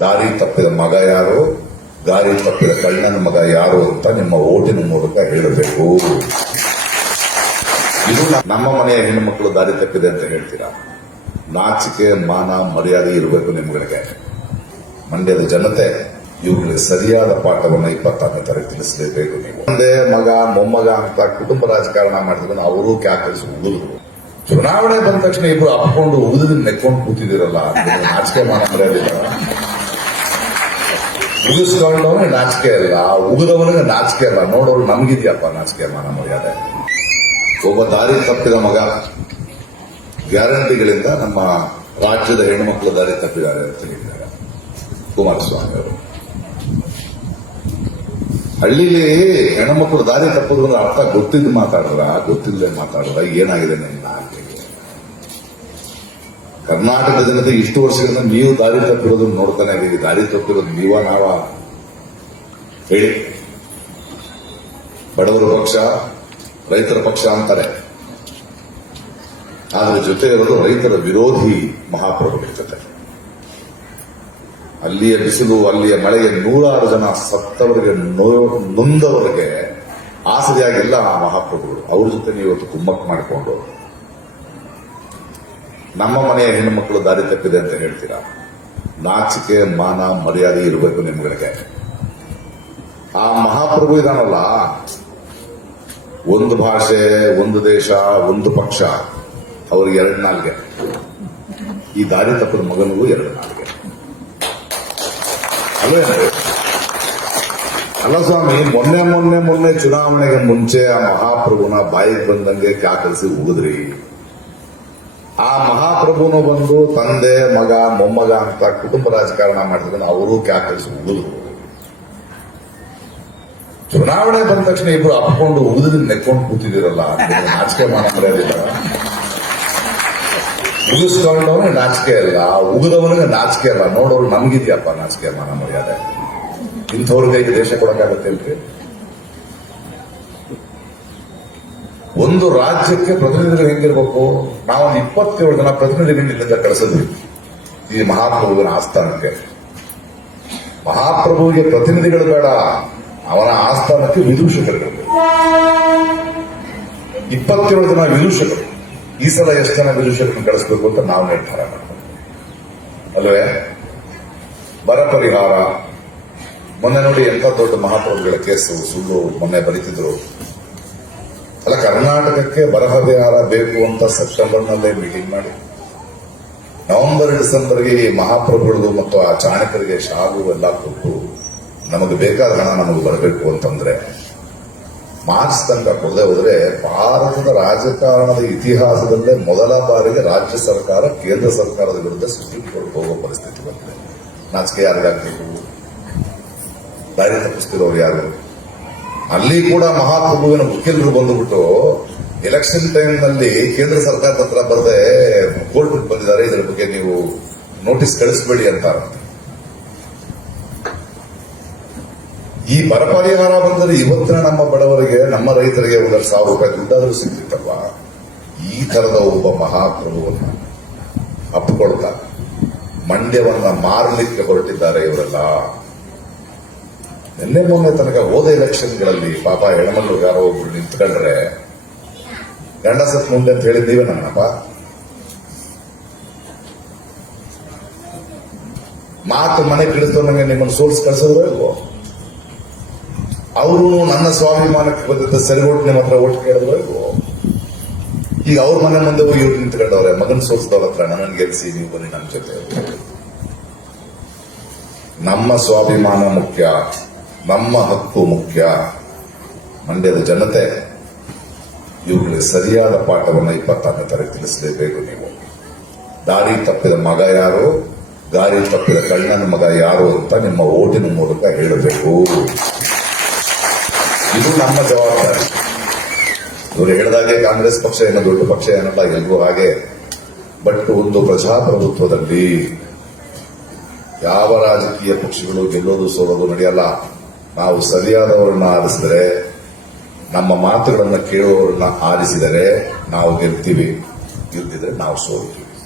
ದಾರಿ ತಪ್ಪಿದ ಮಗ ಯಾರು? ದಾರಿ ತಪ್ಪಿದ ಕಣ್ಣನ ಮಗ ಯಾರು ಅಂತ ನಿಮ್ಮ ಓಟಿನ ಮೂಲಕ ಹೇಳಬೇಕು. ಇದು ನಮ್ಮ ಮನೆಯ ಹೆಣ್ಣುಮಕ್ಕಳು ದಾರಿ ತಪ್ಪಿದೆ ಅಂತ ಹೇಳ್ತೀರಾ? ನಾಚಿಕೆ, ಮಾನ, ಮರ್ಯಾದೆ ಇರಬೇಕು ನಿಮ್ಗಳಿಗೆ. ಮಂಡ್ಯದ ಜನತೆ ಇವುಗಳಿಗೆ ಸರಿಯಾದ ಪಾಠವನ್ನು ಇಪ್ಪತ್ತಾರನೇ ತಾರೀಕು ತಿಳಿಸಲೇಬೇಕು ನೀವು. ತಂದೆ, ಮಗ, ಮೊಮ್ಮಗ ಅಂತ ಕುಟುಂಬ ರಾಜಕಾರಣ ಮಾಡಿದ್ರು ಅವರು ಕ್ಯಾಕರಿಸಿ ಉಗಿದ್ರು ಚುನಾವಣೆ ಬಂದ ತಕ್ಷಣ ಇಬ್ಬರು ಅಪ್ಕೊಂಡು ಉಗಿದು ನೆಕ್ಕೊಂಡು ಕೂತಿದಿರಲ್ಲ ನಾಚಿಕೆ, ಮಾನ, ಮರ್ಯಾದೆ ಇಲ್ಲ. ಉಗಿಸ್ಕೊಂಡವನಿಗೆ ನಾಚಿಕೆ ಇಲ್ಲ ಉಗಿದವನಿಗೆ ನಾಚಿಕೆ ಇಲ್ಲ ನೋಡೋರು ನಮ್ಗಿದ್ಯಪ್ಪ ನಾಚಿಕೆ ಮಾನ ಮರ್ಯಾದೆ. ಒಬ್ಬ ದಾರಿ ತಪ್ಪಿದ ಮಗ ಗ್ಯಾರಂಟಿಗಳಿಂದ ನಮ್ಮ ರಾಜ್ಯದ ಹೆಣ್ಣುಮಕ್ಕಳು ದಾರಿ ತಪ್ಪಿದ್ದಾರೆ ಅಂತ ಹೇಳಿದ್ದಾರೆ. ಕುಮಾರಸ್ವಾಮಿ ಅವರು. ಹಳ್ಳಿಲಿ ಹೆಣ್ಮಕ್ಳು ದಾರಿ ತಪ್ಪೋದ್ರ ಅರ್ಥ ಗೊತ್ತಿದ್ದು ಮಾತಾಡ್ರ ಗೊತ್ತಿಲ್ಲದೆ ಮಾತಾಡ್ರ ಏನಾಗಿದೆ ನನ್ನ ಆಯ್ಕೆಗೆ ಕರ್ನಾಟಕ ಜನತೆ ಇಷ್ಟು ವರ್ಷಗಳಿಂದ ನೀವು ದಾರಿ ತಪ್ಪಿರೋದನ್ನ ನೋಡ್ತಾನೆ ಇದೀವಿ ದಾರಿ ತಪ್ಪಿರೋದು ನೀವ ನಾವ ಹೇಳಿ. ಬಡವರ ಪಕ್ಷ, ರೈತರ ಪಕ್ಷ ಅಂತಾರೆ. ಅದರ ಜೊತೆ ಇರೋದು ರೈತರ ವಿರೋಧಿ ಮಹಾಪ್ರಭುಗಳ ಜೊತೆ. ಅಲ್ಲಿಯ ಬಿಸಿಲು, ಅಲ್ಲಿಯ ಮಳೆಗೆ ನೂರಾರು ಜನ ಸತ್ತವರಿಗೆ ನೊಂದವರಿಗೆ ಆಸರಿಯಾಗಿಲ್ಲ ಆ ಮಹಾಪ್ರಭುಗಳು. ಅವ್ರ ಜೊತೆ ನೀವು ಇವತ್ತು ಕುಮ್ಮಕ್ ಮಾಡಿಕೊಂಡು ನಮ್ಮ ಮನೆಯ ಹೆಣ್ಣುಮಕ್ಕಳು ದಾರಿ ತಪ್ಪಿದೆ ಅಂತ ಹೇಳ್ತೀರಾ? ನಾಚಿಕೆ, ಮಾನ, ಮರ್ಯಾದೆ ಇರಬೇಕು ನಿಮ್ಗಳಿಗೆ. ಆ ಮಹಾಪ್ರಭು ಇದಾನಲ್ಲ? ಒಂದು ಭಾಷೆ, ಒಂದು ದೇಶ, ಒಂದು ಪಕ್ಷ, ಅವ್ರಿಗೆ ಎರಡು ನಾಲ್ಗೆ. ಈ ದಾರಿ ತಪ್ಪದ ಮಗನಿಗೂ ಎರಡು ನಾಲ್ಗೆ. ಅಲ್ಲೇ ಅಲ್ಲ ಸ್ವಾಮಿ, ಮೊನ್ನೆ ಮೊನ್ನೆ ಮೊನ್ನೆ ಚುನಾವಣೆಗೆ ಮುಂಚೆ ಆ ಮಹಾಪ್ರಭುನ ಬಾಯಿಗೆ ಬಂದಂಗೆ ಕ್ಯಾಕರಿಸಿ ಉಗಿದ್ರಿ. ಆ ಮಹಾಪ್ರಭುನು ಬಂದು ತಂದೆ, ಮಗ, ಮೊಮ್ಮಗ ಅಂತ ಕುಟುಂಬ ರಾಜಕಾರಣ ಮಾಡಿದ್ರು ಅವರು ಕ್ಯಾಪಿಟಲ್ಸ್ ಉಳಿದ್ರು ಚುನಾವಣೆ ಬಂದ ತಕ್ಷಣ ಇಬ್ರು ಅಪ್ಕೊಂಡು ಉಗಿದು ನೆಕ್ಕೊಂಡು ಕೂತಿದಿರಲ್ಲ ನಾಚಿಕೆ ಮರ್ಯಾದಿಲ್ಲ ಉಗಿಸ್ಕೊಂಡವನಿಗೆ ನಾಚಿಕೆ ಇಲ್ಲ ಉಗಿದವನಿಗೆ ನಾಚಿಕೆ ಇಲ್ಲ ನೋಡೋರು ನಮ್ಗಿದ್ಯಪ್ಪ ನಾಚಿಕೆ ಮಾನ ಮರ್ಯಾದೆ. ಇಂಥವ್ರಿಗೆ ದೇಶ ಕೊಡಕ್ಕಾಗತ್ತೇನ್ರಿ ಒಂದು ರಾಜ್ಯಕ್ಕೆ ಪ್ರತಿನಿಧಿಗಳು ಹೆಂಗಿರ್ಬೇಕು? ನಾವು ಇಪ್ಪತ್ತೇಳು ಜನ ಪ್ರತಿನಿಧಿಗಳನ್ನ ಇಲ್ಲಿಂದ ಕಳಿಸಿದ್ವಿ. ಈ ಮಹಾಪ್ರಭುವಿನ ಆಸ್ಥಾನಕ್ಕೆ. ಮಹಾಪ್ರಭುವಿಗೆ ಪ್ರತಿನಿಧಿಗಳು ಬೇಡ. ಅವನ ಆಸ್ಥಾನಕ್ಕೆ ವಿದೂಷಕರು. ಇಪ್ಪತ್ತೇಳು ಜನ ವಿದೂಷಕರು. ಈ ಸಲ ಎಷ್ಟು ಜನ ವಿದೂಷಕರನ್ನು ಕಳಿಸ್ಬೇಕು ಅಂತ ನಾವು ನಿರ್ಧಾರ ಅಲ್ವೇ? ಬರ ಪರಿಹಾರ. ಮೊನ್ನೆ ನೋಡಿ ಎಂತ ದೊಡ್ಡ ಮಹಾಪ್ರಭುಗಳ ಕೇಸು, ಸುಳ್ಳು ಮೊನ್ನೆ ಬರೀತಿದ್ರು. ಅಲ್ಲ, ಕರ್ನಾಟಕಕ್ಕೆ ಬರಹವಿಹಾರ ಬೇಕು ಅಂತ ಸೆಪ್ಟೆಂಬರ್ನಲ್ಲೇ ಮೀಟಿಂಗ್ ಮಾಡಿ. ನವೆಂಬರ್, ಡಿಸೆಂಬರ್ಗೆ ಈ ಮಹಾಪ್ರಭುಗಳು ಮತ್ತು ಆ ಚಾಣಕರಿಗೆ ಶಾಲು ಎಲ್ಲ ಕೊಟ್ಟು ನಮಗೆ ಬೇಕಾದ ಹಣ ನಮಗೆ ಬರಬೇಕು ಅಂತಂದ್ರೆ, ಮಾರ್ಚ್ ತನಕ ಕೊಡದೆ ಹೋದ್ರೆ ಭಾರತದ ರಾಜಕಾರಣದ ಇತಿಹಾಸದಲ್ಲೇ ಮೊದಲ ಬಾರಿಗೆ ರಾಜ್ಯ ಸರ್ಕಾರ ಕೇಂದ್ರ ಸರ್ಕಾರದ ವಿರುದ್ಧ ಸುಪ್ರೀಂ ಕೋರ್ಟ್ ಹೋಗೋ ಪರಿಸ್ಥಿತಿ ಬಂದಿದೆ. ನಾಚಿಕೆ ಯಾರಿಗಾಗಬೇಕು ದಾರಿ ತಪ್ಪಿಸ್ತಿರೋರು ಯಾರು? ಅಲ್ಲಿ ಕೂಡ ಮಹಾಪ್ರಭುವಿನ ವಕೀಲರು ಬಂದುಬಿಟ್ಟು ಎಲೆಕ್ಷನ್ ಟೈಮ್ನಲ್ಲಿ ಕೇಂದ್ರ ಸರ್ಕಾರದ ಹತ್ರ ಬರದೆ ಕೋರ್ಟ್ ಬಂದಿದ್ದಾರೆ. ಇದರ ಬಗ್ಗೆ ನೀವು ನೋಟಿಸ್ ಕಳಿಸಬೇಡಿ ಅಂತಾರೆ ಈ ಬರ ಪರಿಹಾರ ಬಂದರೆ ಇವತ್ತಿನ ನಮ್ಮ ಬಡವರಿಗೆ, ನಮ್ಮ ರೈತರಿಗೆ ಒಂದಷ್ಟು ಸಾವಿರ ರೂಪಾಯಿ ದುಡ್ಡಾದ್ರೂ ಸಿಗ್ತಿತ್ತಲ್ವಾ? ಈ ತರದ ಒಬ್ಬ ಮಹಾಪ್ರಭುವನ್ನ ಅಪ್ಪಿಕೊಳ್ತಾ ಮಂಡ್ಯವನ್ನ ಮಾರಲಿಕ್ಕೆ ಹೊರಟಿದ್ದಾರೆ ಇವರೆಲ್ಲ. ನಿನ್ನೆ ಮೊನ್ನೆ ತನಕ ಹೋದ ಎಲೆಕ್ಷನ್ಗಳಲ್ಲಿ ಪಾಪ ಹೆಣ್ಮಕ್ಳು ಯಾರೋ ಒಬ್ರು ನಿಂತ್ಕೊಂಡ್ರೆ, ಗಂಡ ಸತ್ ಮುಂದೆ ಅಂತ ಹೇಳಿದ್ದೀವಿ ನನ್ನಪ್ಪ ಮಾತು ಮನೆ ನಂಗೆ ನಿಮ್ಮನ್ನು ಸೋಲ್ಸ್ ಕಳ್ಸಿದ್ರು ಅವರು ನನ್ನ ಸ್ವಾಭಿಮಾನಕ್ಕೆ ಬಂದಿದ್ದ ಸರಿಗೊಟ್ಟು ನಿಮ್ಮ ಹತ್ರ ಓಟ್ ಕೇಳಿದ್ರು ಈಗ ಅವ್ರ ಮನೆ ಮುಂದೆ ಹೋಗಿ ಇವ್ರು ನಿಂತ್ಕೊಂಡವ್ರೆ, ಮಗನ್ ಸೋಲ್ಸ್ದವ್ರ ಹತ್ರ ನನ್ನನ್ನು ಗೆಲ್ಸಿ ನೀವು ಬನ್ನಿ ನಮ್ಮ ಜೊತೆ. ನಮ್ಮ ಸ್ವಾಭಿಮಾನ ಮುಖ್ಯ. ನಮ್ಮ ಹಕ್ಕು ಮುಖ್ಯ. ಮಂಡ್ಯದ ಜನತೆ ಇವುಗಳಿಗೆ ಸರಿಯಾದ ಪಾಠವನ್ನು ಇಪ್ಪತ್ತಾರನೇ ತಾರೀಕು ತಿಳಿಸಲೇಬೇಕು ನೀವು. ದಾರಿ ತಪ್ಪಿದ ಮಗ ಯಾರು? ದಾರಿ ತಪ್ಪಿದ ಕಳ್ಳನ ಮಗ ಯಾರು ಅಂತ ನಿಮ್ಮ ಓಟಿನ ಮೂಲಕ ಹೇಳಬೇಕು. ಇದು ನಮ್ಮ ಜವಾಬ್ದಾರಿ. ಇವರು ಹೇಳಿದಾಗೆ ಕಾಂಗ್ರೆಸ್ ಪಕ್ಷ ಏನೋ ದೊಡ್ಡ ಪಕ್ಷ ಏನಲ್ಲ ಎಲ್ರೂ ಹಾಗೆ. ಬಟ್ ಒಂದು ಪ್ರಜಾಪ್ರಭುತ್ವದಲ್ಲಿ ಯಾವ ರಾಜಕೀಯ ಪಕ್ಷಗಳು ಗೆಲ್ಲೋದು ಸೋಲೋದು ನಡೆಯಲ್ಲ. ನಾವು ಸರಿಯಾದವರನ್ನ ಆರಿಸಿದರೆ ನಮ್ಮ ಮಾತುಗಳನ್ನು ಕೇಳುವವರನ್ನ ಆರಿಸಿದರೆ ನಾವು ಗೆಲ್ತೀವಿ. ಗೆಲ್ತಿದ್ರೆ ನಾವು ಸೋಲ್ತೀವಿ